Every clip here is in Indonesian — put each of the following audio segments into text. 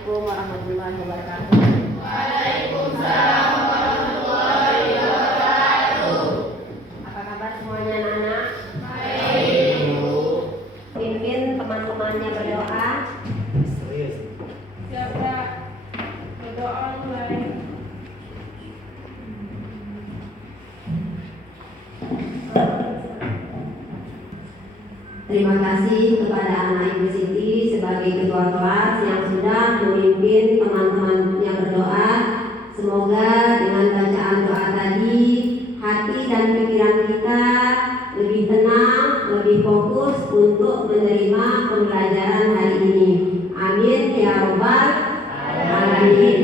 Assalamualaikum warahmatullahi wabarakatuh. Waalaikumsalam warahmatullahi wabarakatuh. Apa kabar semuanya anak-anak? Baik, Bu. Pimpin teman-temannya berdoa. Siap, Kak. Berdoa mulai. Terima kasih kepada anak Ibu Siti sebagai ketua kelas yang sudah memimpin teman-teman yang berdoa. Semoga dengan bacaan doa tadi hati dan pikiran kita lebih tenang, lebih fokus untuk menerima pembelajaran hari ini. Amin ya rabbal alamin.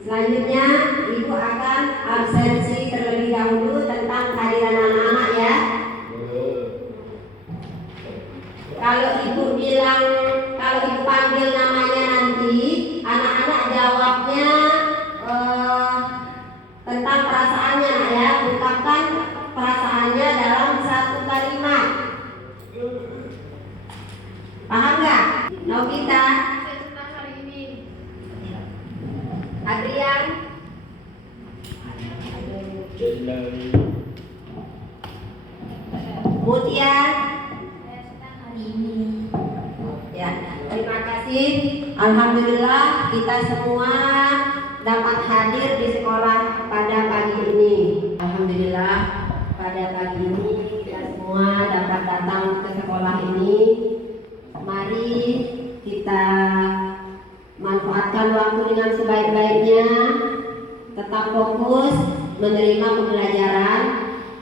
Selanjutnya Ibu akan absensi terlebih dahulu tentang kehadiran anak-anak ya. Kalau Ibu panggil namanya nanti, anak-anak jawabnya tentang perasaannya nak ya. Ungkapkan perasaannya dalam satu kalimat. Paham nggak? Novita, Saya senang hari ini. Adrian, Mutia. Ya, terima kasih. Alhamdulillah kita semua dapat hadir di sekolah pada pagi ini. Alhamdulillah pada pagi ini kita semua dapat datang ke sekolah ini. Mari kita manfaatkan waktu dengan sebaik-baiknya. Tetap fokus menerima pembelajaran.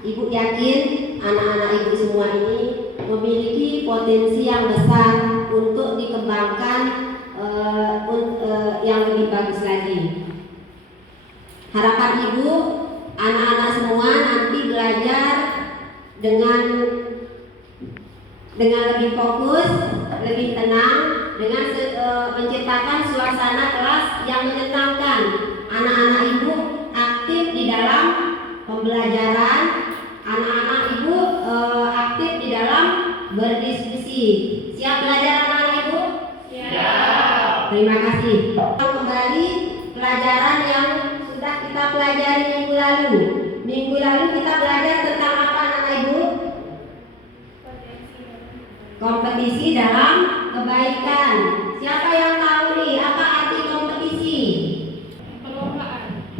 Ibu yakin anak-anak ibu semua ini memiliki potensi yang besar untuk dikembangkan yang lebih bagus lagi. Harapan ibu, anak-anak semua nanti belajar dengan lebih fokus, lebih tenang, dengan menciptakan suasana kelas yang menyenangkan. Anak-anak ibu aktif di dalam pembelajaran. Anak-anak ibu aktif di dalam berdiskusi. Siap belajar anak-anak ibu? Siap. Terima kasih. Kembali pelajaran yang sudah kita pelajari minggu lalu. Minggu lalu kita belajar tentang apa anak-anak ibu? Kompetisi dalam kebaikan. Siapa yang tahu nih apa arti kompetisi? Perlombaan.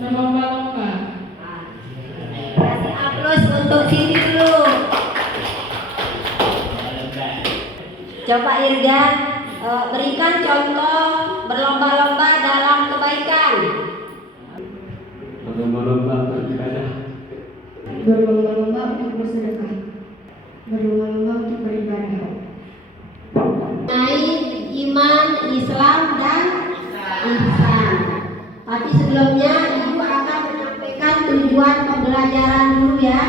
Berlomba-lomba. Kasih aplaus untuk Siti dulu. Coba Irga berikan contoh berlomba-lomba dalam kebaikan. Berlomba-lomba beribadah. Berlomba-lomba untuk bersedekah. Berlomba-lomba untuk beribadah. Naik iman, Islam dan ihsan. Tapi sebelumnya Ibu akan menyampaikan tujuan pembelajaran dulu ya.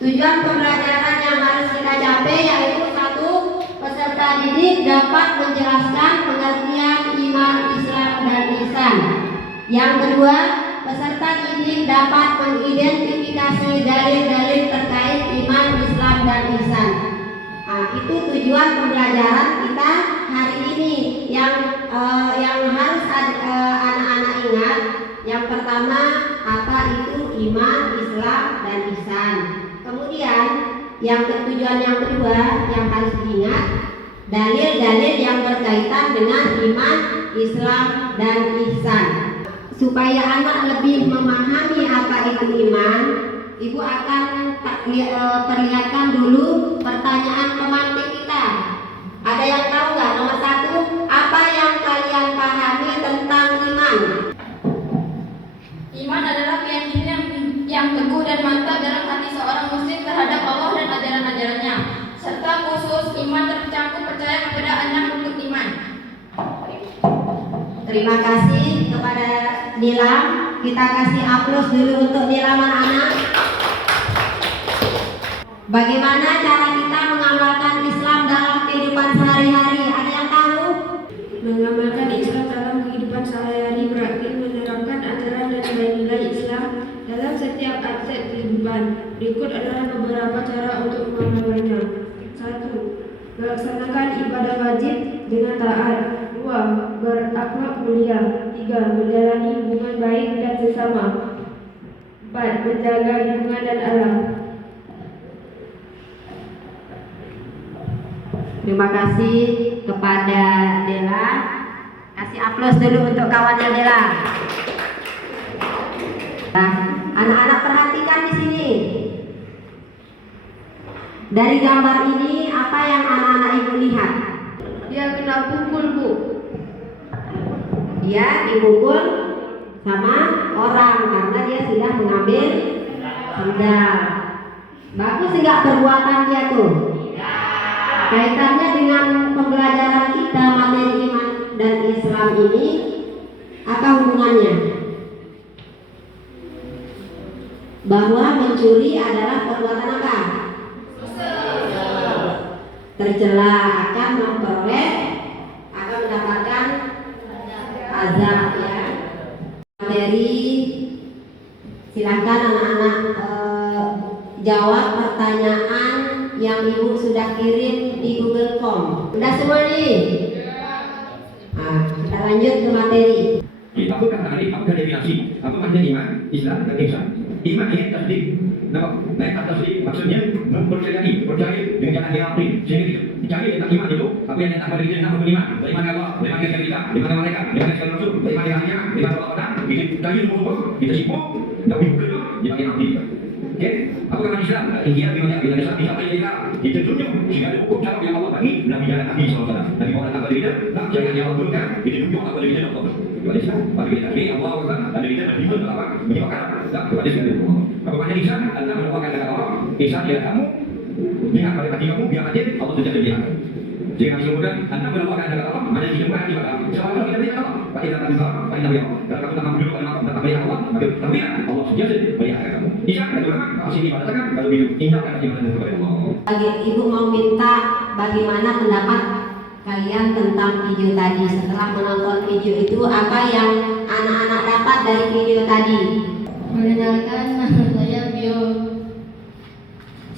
Tujuan pembelajaran yang harus kita capai yaitu satu, peserta didik dapat menjelaskan pengertian iman, Islam dan ihsan. Yang kedua, peserta didik dapat mengidentifikasi dalil-dalil terkait iman, Islam dan ihsan. Nah, itu tujuan pembelajaran kita hari ini yang harus anak-anak ingat. Yang pertama, apa itu iman, Islam dan ihsan. Kemudian tujuan yang kedua yang harus diingat, dalil-dalil yang berkaitan dengan iman, Islam dan ihsan. Supaya anak lebih memahami apa itu iman, Ibu akan perlihatkan dulu pertanyaan pemantik kita. Ada yang tahu nggak? Nomor satu, apa yang kalian pahami tentang iman? Iman adalah keyakinan yang teguh dan mantap dalam hati seorang muslim terhadap Allah dan ajaran-ajarannya, serta khusus iman tercakup percaya kepada anak untuk iman. Terima kasih kepada Nilam. Kita kasih aplaus dulu untuk Nilam anak-anak. Bagaimana cara kita mengamalkan Islam dalam kehidupan sehari-hari? Ada yang tahu? Mengamalkan Islam dalam kehidupan sehari-hari berarti menerapkan ajaran dan nilai-nilai Islam dalam setiap aspek kehidupan. Berikut adalah beberapa cara untuk mengamalkannya. 1. melaksanakan ibadah wajib dengan taat. 2. Berakhlak mulia. 3. Menjalani hubungan baik dan sesama. 4. Menjaga lingkungan dan alam. Terima kasih kepada Dela. Kasih aplaus dulu untuk kawannya Dela. Nah, anak-anak perhatikan di sini. Dari gambar ini apa yang anak-anak ibu lihat? Dia kena pukul, Bu. Dia dipukul sama orang karena dia sudah mengambil sendal. Bagus enggak perbuatan dia tuh? Kaitannya dengan pembelajaran kita materi iman dan Islam ini, apa hubungannya? Bahwa mencuri adalah perbuatan apa? Tercela, akan memperoleh, akan mendapatkan azab ya. Materi, silakan anak-anak jawab pertanyaan yang ibu sudah kirim di Google Form. Sudah semua nih? Nah, kita lanjut ke materi. Apa kata tadi? Apa definisi? Apa makna iman? Islam dan ihsan. Iman ini tasdik. Baik tasdik maksudnya mempercayai, percaya dengan jalan yang pasti. Sehingga dicari tentang iman itu apa yang datang dari kita beriman. Beriman Allah, beriman kepada kita, beriman mereka, beriman kepada Rasul, beriman dengannya, beriman kepada orang. Itu tadi semua kita simpul dan kedua dipakai nanti. Oke, apa kata Islam? Intinya bila Islam dicapai kita tunjuk sehingga ada hukum cara yang Allah bagi Nabi jalan Nabi SAW. Nabi orang apa kita? Nak jangan yang Allah turunkan. Itu tunjuk apa kita nak buat. Kepada Islam, apa kita nak? Allah Allah ada kita nak hidup apa? Menyebabkan tak kepada Islam. Apa makna Islam? Anda merupakan kata Allah. Islam ialah kamu lihat pada hati kamu biar hati Allah tidak terlihat. Jangan disebutkan Anda merupakan kata Allah. Mana disebutkan hati pada siapa kita lihat Allah? Pada kita tak Allah, pada Nabi Allah. Kalau kamu tak mampu pada Allah, tak bayar Allah. Maka tapi Allah sentiasa bayar kamu. Islam kata ulama masih dibatalkan kalau begitu indahkan ibadah kepada Allah. Ibu mau minta bagaimana pendapat kalian tentang video tadi. Setelah menonton video itu, apa yang anak-anak dapat dari video tadi? Mengenalkan nama saya Bio.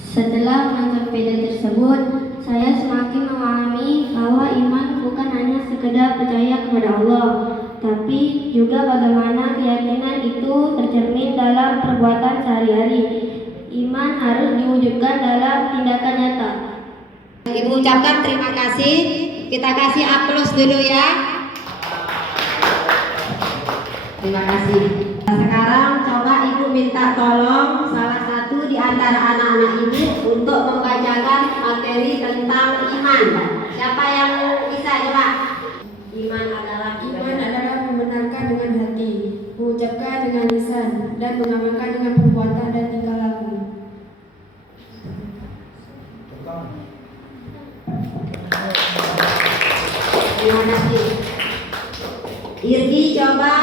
Setelah menonton video tersebut, saya semakin memahami bahwa iman bukan hanya sekedar percaya kepada Allah, tapi juga bagaimana keyakinan itu tercermin dalam perbuatan sehari-hari. Iman harus diwujudkan dalam tindakan nyata. Ibu ucapkan terima kasih. Kita kasih aplaus dulu ya. Terima kasih. Sekarang coba ibu minta tolong salah satu di antara anak-anak ibu untuk membacakan materi tentang iman. Siapa yang bisa coba? Iman adalah Membenarkan dengan hati, mengucapkan dengan lisan, dan mengamalkan dengan perbuatan dan tingkah laku. Terima kasih. Irgi coba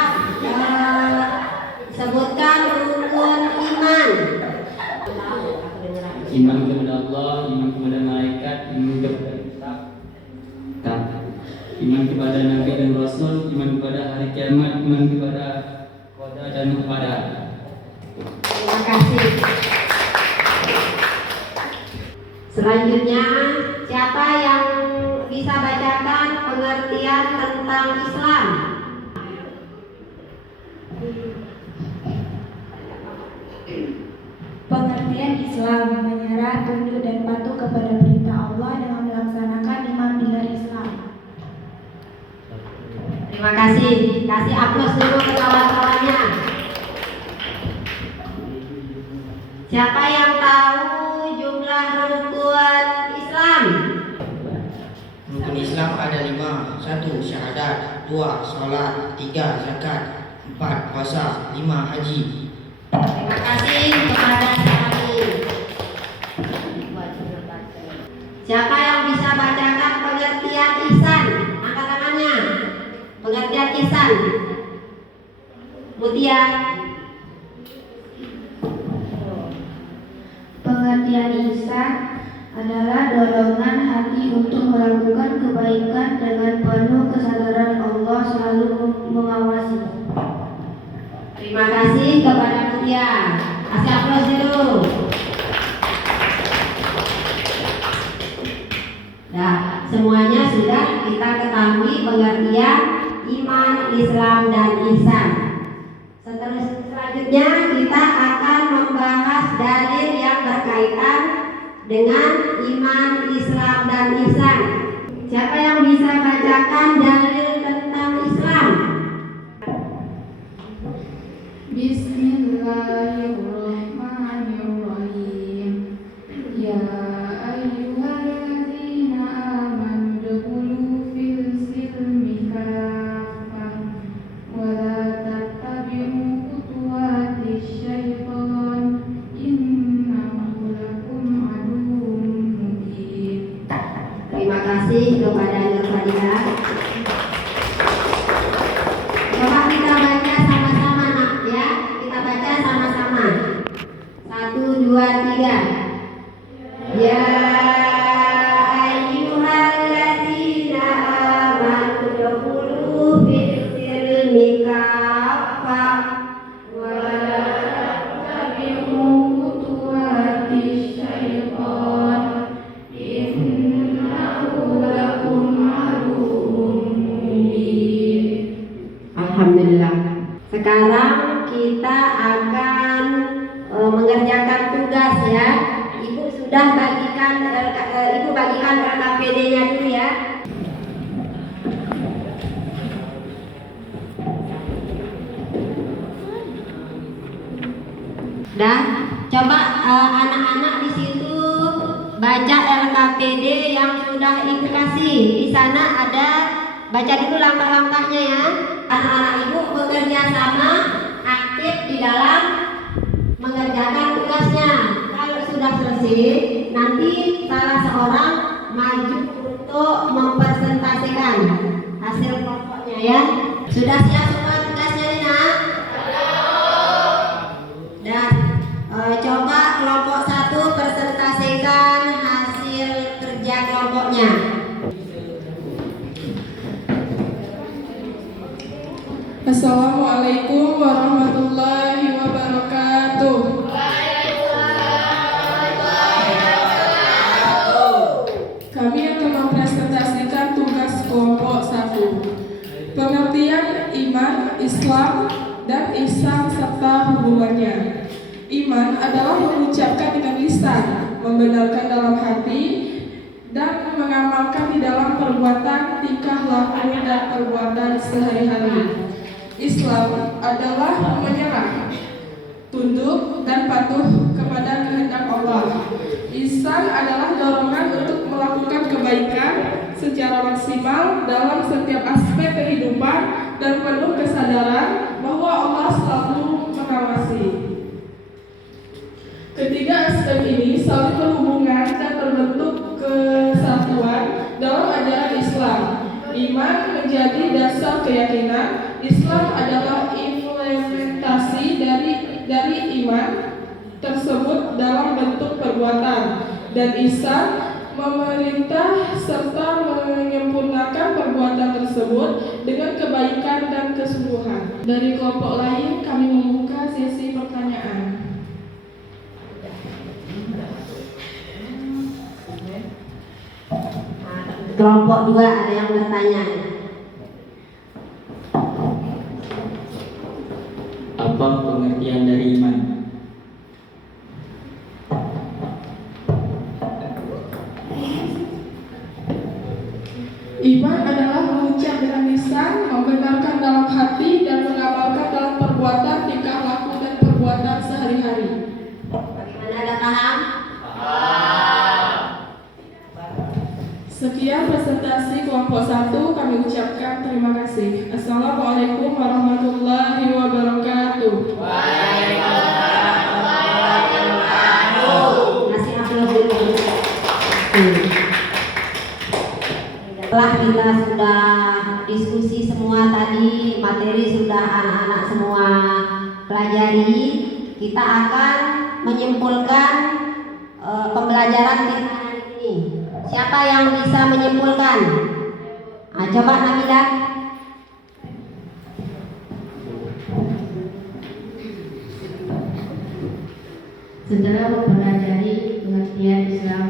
sebutkan rukun iman. Iman kepada Allah, iman kepada malaikat, iman kepada kitab, iman kepada Nabi dan Rasul, iman kepada hari kiamat, iman kepada qada dan qadar. Terima kasih. Selanjutnya, siapa yang bisa bacakan pengertian tentang Islam? Pengertian Islam menyerah, tunduk dan patuh kepada perintah Allah dengan melaksanakan 5 pilar Islam. Terima kasih. Kasih aplaus dulu ke kawan-kawannya. Siapa yang tahu jumlah rukun Islam? Rukun Islam ada 5. 1. Syahadat. 2. Salat. 3. Zakat. 4. Puasa. 5. Haji. Terima kasih kepada Syahri. Siapa yang bisa bacakan pengertian ihsan? Angkat tangannya. Pengertian ihsan. Mutia. Pengertian ihsan adalah dorongan hati untuk melakukan kebaikan dengan penuh kesadaran Allah selalu mengawasi. Terima kasih kepada Mutia. Kasih aplaus dulu. Nah, semuanya sudah kita ketahui pengertian iman, Islam, dan ihsan. Selanjutnya kita akan membahas dalil yang berkaitan dengan iman, Islam, dan ihsan. Siapa yang bisa bacakan dalil tentang Islam? Bismillahirrahmanirrahim. Ya ayyuhalladzina amanu dukhulu fil silmi kaffah wa la tattabi'u khutuwatis syaitan innahu lakum aduwwun mubin. Terima kasih kepada Nurfadilah. Coba kita baca sama-sama nak ya. Kita baca sama-sama. 1, 2, 3. Ya ayyuhalladzina amanu dukhulu fil silmi kaffah Wa la tattabi'u khutuwatis syaitan innahu lakum aduwwun mubin. Alhamdulillah. Sekarang kita akan mengerjakan tugas ya. Ibu sudah bagikan Ibu bagikan RKPD-nya dulu ya. Dan coba anak-anak di situ baca LKPD yang sudah Ibu kasih. Di sana ada, baca dulu langkah-langkahnya ya. Anak-anak Ibu bekerja sama aktif di dalam mengerjakan tugasnya. Kalau sudah selesai, nanti salah seorang maju untuk mempresentasikan hasil kelompoknya ya. Sudah siap semua tugasnya nih nak? Dan coba kelompok 1 presentasikan hasil kerja kelompoknya. Assalamualaikum warahmatullahi wabarakatuh. Kami akan mempresentasikan tugas kelompok 1. Pengertian iman, Islam, dan ihsan serta hubungannya. Iman adalah mengucapkan dengan lisan, membenarkan dalam hati, dan mengamalkan di dalam perbuatan, tingkah laku, dan perbuatan sehari-hari. Islam adalah menyerah, tunduk, dan patuh kepada kehendak Allah. Ihsan adalah dorongan untuk melakukan kebaikan secara maksimal dalam setiap aspek kehidupan dan penuh kesadaran bahwa Allah selalu mengawasi. Ketiga aspek ini saling berhubungan dan berbentuk kesatuan dalam ajaran Islam. Iman menjadi dasar keyakinan. Islam adalah implementasi dari iman tersebut dalam bentuk perbuatan, dan ihsan memerintah serta menyempurnakan perbuatan tersebut dengan kebaikan dan kesungguhan. Dari kelompok lain kami membuka sesi pertanyaan. Kelompok 2 ada yang bertanya. Apa pengertian dari iman? Iman adalah mengucap dengan lisan, membenarkan dalam hati, dan mengamalkan dalam perbuatan, tingkah laku, dan perbuatan sehari-hari. Bagaimana, ada paham? Sekian presentasi kelompok 1, kami ucapkan terima kasih. Assalamualaikum warahmatullahi wabarakatuh. Masih upload dulu. Setelah kita sudah diskusi semua tadi, materi sudah anak-anak semua pelajari, kita akan menyimpulkan pembelajaran kita hari ini. Siapa yang bisa menyimpulkan? Coba Nabila. Setelah mempelajari pengertian Islam,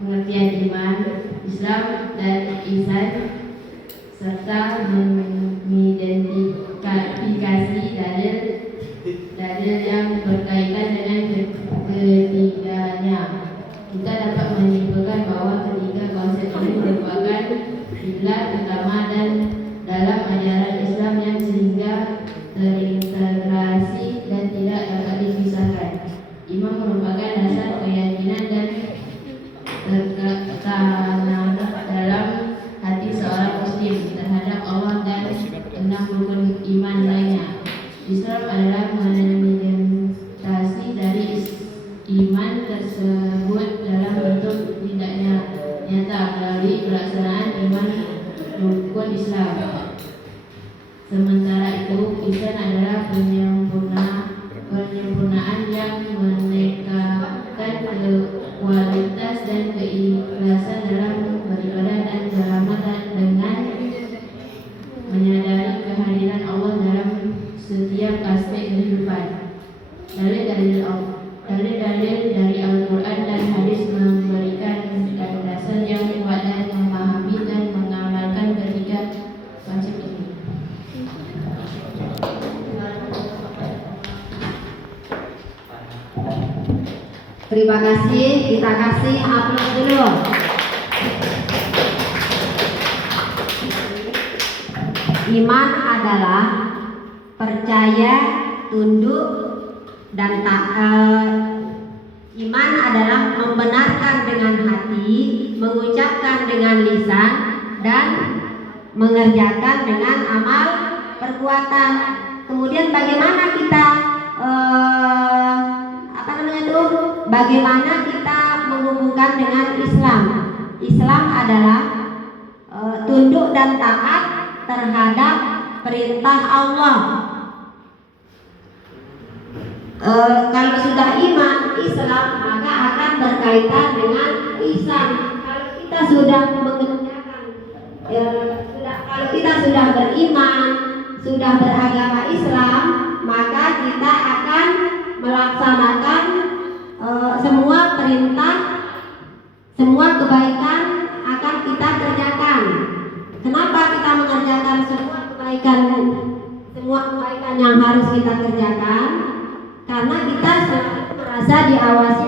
pengertian pengertian iman, Islam, dan ihsan, serta mengidentifikasi dalil yang berkaitan dengan ketiganya. Kita dapat menyimpulkan bahwa ketiga konsep ini merupakan pilar utama dan dalam ajaran Islam yang sehingga terintegrasi dan tidak dapat dipisahkan. Iman merupakan dasar keyakinan dan tertanam dalam hati seorang muslim terhadap Allah dan 6 rukun iman lainnya. Islam adalah manifestasi dari iman tersebut dalam bentuk tidak nyata melalui pelaksanaan iman rukun Islam. Sementara itu, ihsan adalah penyempurnaan yang meningkatkan kualitas dan keikhlasan dalam beribadah dan beramal dengan menyadari kehadiran Allah dalam setiap aspek kehidupan. Dalil-dalil dari Al-Quran dan hadis memberikan dasar yang kuat dan memahami dan mengamalkan ketiga konsep ini. Terima kasih, kita kasih aplaus dulu. Iman adalah percaya, tunduk, dan taat. Iman adalah membenarkan dengan hati, mengucapkan dengan lisan, dan mengerjakan dengan amal perbuatan. Kemudian bagaimana kita bagaimana kita menghubungkan dengan Islam? Islam adalah tunduk dan taat terhadap perintah Allah. Kalau sudah iman Islam, maka akan berkaitan dengan ihsan. Kalau kita sudah mengerjakan, kalau kita sudah beriman, sudah beragama Islam, maka kita akan melaksanakan semua perintah, semua kebaikan akan kita kerjakan. Kenapa kita mengerjakan semua kebaikan yang harus kita kerjakan? Karena kita selalu merasa diawasi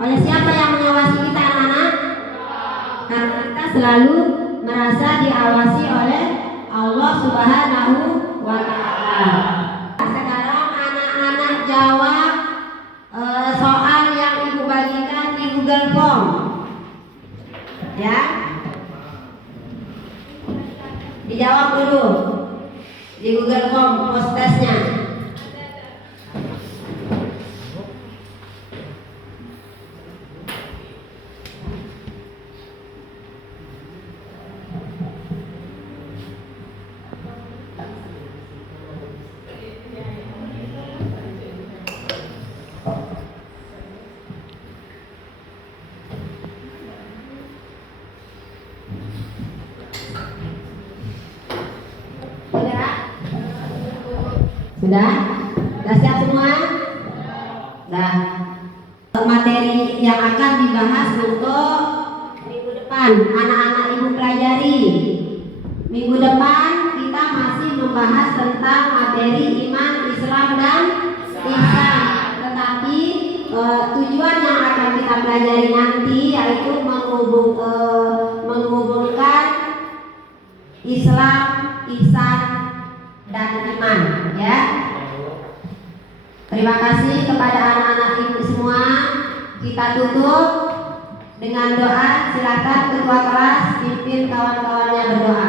oleh siapa yang mengawasi kita, anak-anak? Karena kita selalu merasa diawasi oleh Allah Subhanahu wa Ta'ala. Sekarang anak-anak jawab soal yang ibu bagikan di Google Form, ya. Dijawab dulu di Google Form post testnya. Sudah? Sudah siap semua? Sudah. Materi yang akan dibahas untuk minggu depan, anak-anak ibu pelajari. Minggu depan kita masih membahas tentang materi iman, Islam, dan ihsan. Tetapi tujuan yang akan kita pelajari nanti yaitu menghubungkan Islam, ihsan, dan iman, ya. Terima kasih kepada anak-anak ibu semua. Kita tutup dengan doa. Silakan ketua kelas pimpin kawan-kawannya berdoa.